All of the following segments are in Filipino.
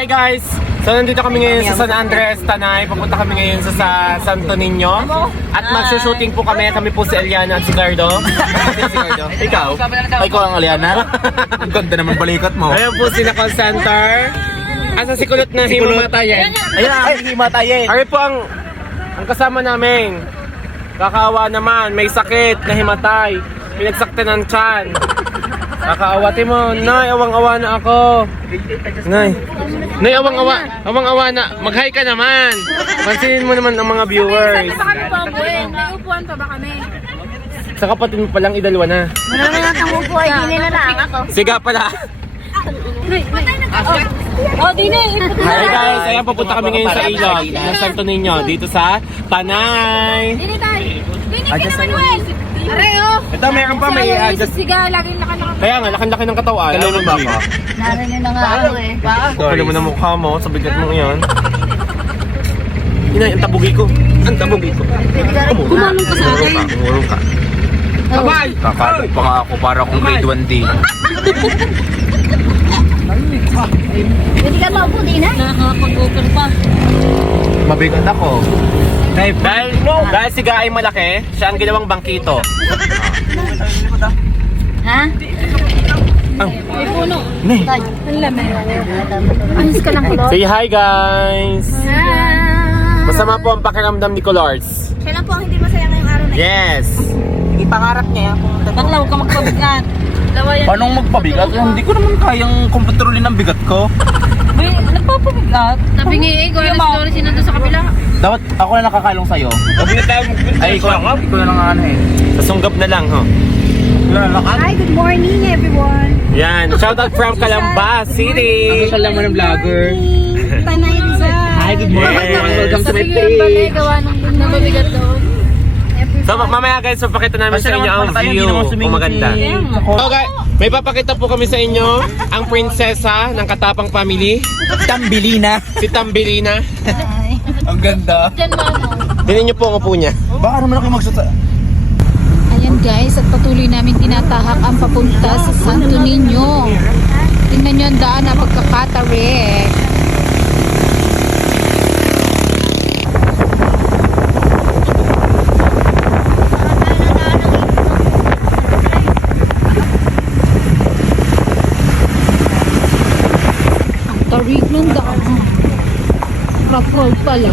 Hi guys! So nandito kami ngayon sa San Andres, Tanay. Papunta kami ngayon sa Santo Niño. At magsushooting po kami. Kami po si Eliana at si Gardo. Ikaw? Ay, ko ang Aliana. Ang ganda naman balikat mo. Ayan po si call center. Asa si Kulot na himamatayin. Ayan, himatayin. Ari po ang kasama namin. Kakaawa naman, may sakit na himatay. Pinagsaktan ng tiyan. Kakaawatin mo, Nay, awang-awa na ako. Nay, awang-awa na. Mag-hi ka naman. Pansinin mo naman ang mga viewers. Saan pa kami pambuhin? May upuan pa ba kami? Sa kapatid mo palang idalwa na. Marami na kang upuan, hindi na lang ako. Siga pala. Oh, di na. Hi guys, ayan pupunta kami ngayon sa Ilog ng Santo Niño dito sa Tanay. Dini tayo. Dini ka naman, Wes. Areo. Ito meron pa, may adjust. Siga, laging lakan-lakan. Kaya nga, lakan-laki ng katawan. Dalawa ba ako? Narinig na nga ako eh. Kapalo mo na mukha mo, sa bigat mo ngayon. Inay, ang tabugi ko. Ang tabugi ko. Kumalong ka sa akin. Umulong ka. Babay! Kakalo pa nga ako para akong grade 1D. Hindi ka maupo, di na? Nakakapag-open pa. Mabigat ako. Dahil si Ga ay malaki, siya ang ginawang bangkito. Ha? May puno. Ang laman. Ayos ka lang, Kulot. Say hi guys! Ah. Masama po ang pakiramdam ni Colors. Siya lang po ang hindi masaya ngayong araw na Yes! Hindi pangarap niya. Bakla, huwag ka magpabigat. Paano magpabigat? Hindi ko naman kayang kontrolin ang bigat ko. May nagpapabigat. Sabi ni Ego, yung story sinunod sa kabila. Dapat ako na nakakalong sa'yo. Ay, ikaw na lang ano eh. Sa sunggab na lang, ho. Hi, good morning everyone. Yan, shoutout from Calamba City! Siya lang ng vlogger. Tanay Rizal. Hi, good morning. Yes. Welcome to my Sige, yung bagay page. gawa ng nababigat doon. So mamaya guys, papakita namin sa inyo ang view kung maganda. Okay, may papakita po kami sa inyo ang prinsesa ng Katapang Family, Tambilina. si Tambilina. Ang ganda. Diyan mo ano. Tingnan niyo po ang upo niya. Baka naman ako magsuta. Ayan guys, at patuloy namin tinatahak ang papunta sa Santo Niño. Tingnan nyo ang daan na pagkakatare. Ang tarik ng daan. Rough road pala.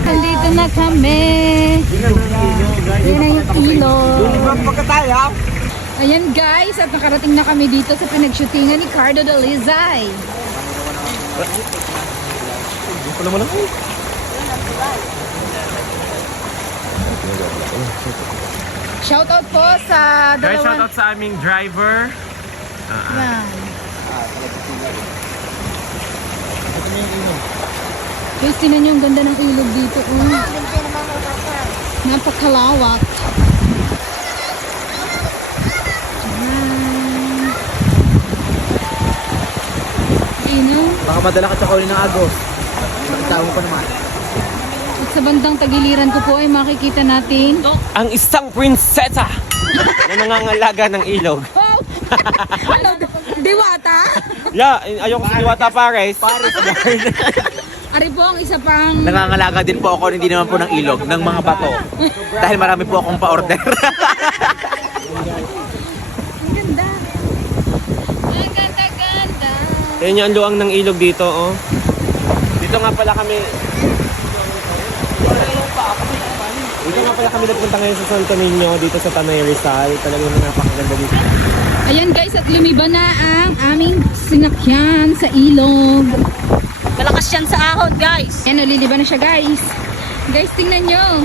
Nandito na kami. Yan na yung ilog. Ayan guys, at nakarating na kami dito sa pinagshootingan ni Cardo Dalizay. Shoutout po sa Guys, dalawang... shoutout sa aming driver. Yan. Guys, tinan nyo ang ganda ng ilog dito. Napakalawak. Ino. Baka madala ka sa kauli ng agos. Magtawag ko naman. At sa bandang tagiliran ko po ay makikita natin. Ang isang prinsesa na nangangalaga ng ilog. Oh! Ano? Diwata? Yeah, ayoko sa Diwata Pares. Ari po ang isa pang... Nangangalaga din po ako, hindi naman po ng ilog, ng mga bato. Dahil marami po akong pa-order. Ang ganda. Ang ganda-ganda. Yan yung luang ng ilog dito, oh. Dito nga pala kami. Dito nga pala kami nagpunta ngayon sa Santo Niño, dito sa Tanay Rizal. Talagang napakaganda dito. Ayan guys, at lumiba na ang aming sinakyan sa ilog. Malakas yan sa ahon, guys. Ayan, liliba na siya guys. Guys, tingnan nyo.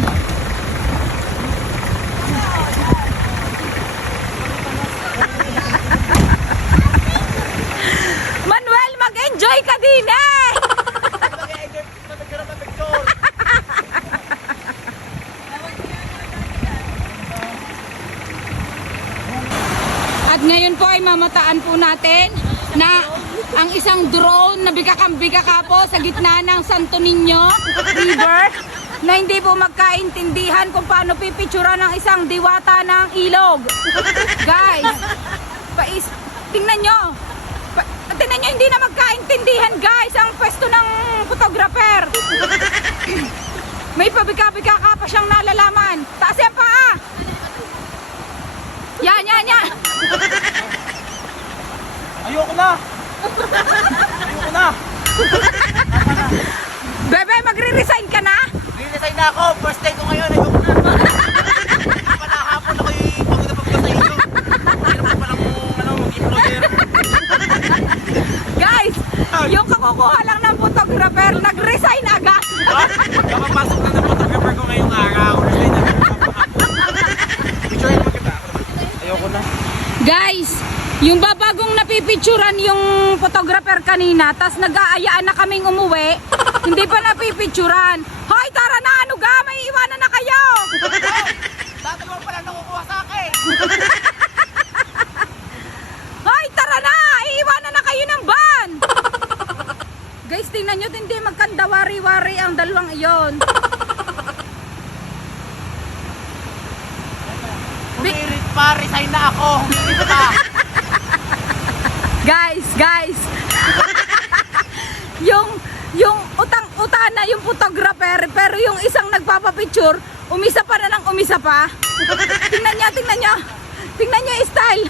Manuel, mag-enjoy ka din eh! At ngayon po ay mamataan po natin na ang isang drone na bigakang-bigaka po sa gitna ng Santo Niño River na hindi po magkaintindihan kung paano pipicturan ng isang diwata ng ilog. Guys, tingnan nyo. Tingnan nyo, hindi na magkaintindihan guys ang pwesto ng photographer. May pabika-bika pa siyang nalalaman. Taas yan paa. Yan. Ayoko na! Ayoko na! Bebe, magre-resign ka na? Resign na ako! First day ko ngayon! Ayoko na! Panahapon ako pagod na pagod sa inyo! Hindi naman palang mag-employer! Guys, yung kakukuha lang ng photographer, nag-resign agad. Kapapasok na ng photographer ko ngayong araw. Resign na. Picture mo kita. Ayoko na. Guys, yung babagong napipicturan yung photographer kanina, tas nag-aayaan na kaming umuwi, hindi pa napipicturan. Hoy, tara na, ano ga? May iwanan na kayo! Dati mo pala nakukuha sa akin! Hoy, tara na! Iiwanan na kayo ng van! Guys, tingnan nyo, hindi magkandawari-wari ang dalawang iyon. Humirit pa! Resign na ako! Humirit pa! Guys! yung utang-utana yung photographer, pero yung isang nagpapapicture, umisa pa na ng umisa pa. Tingnan nyo yung style.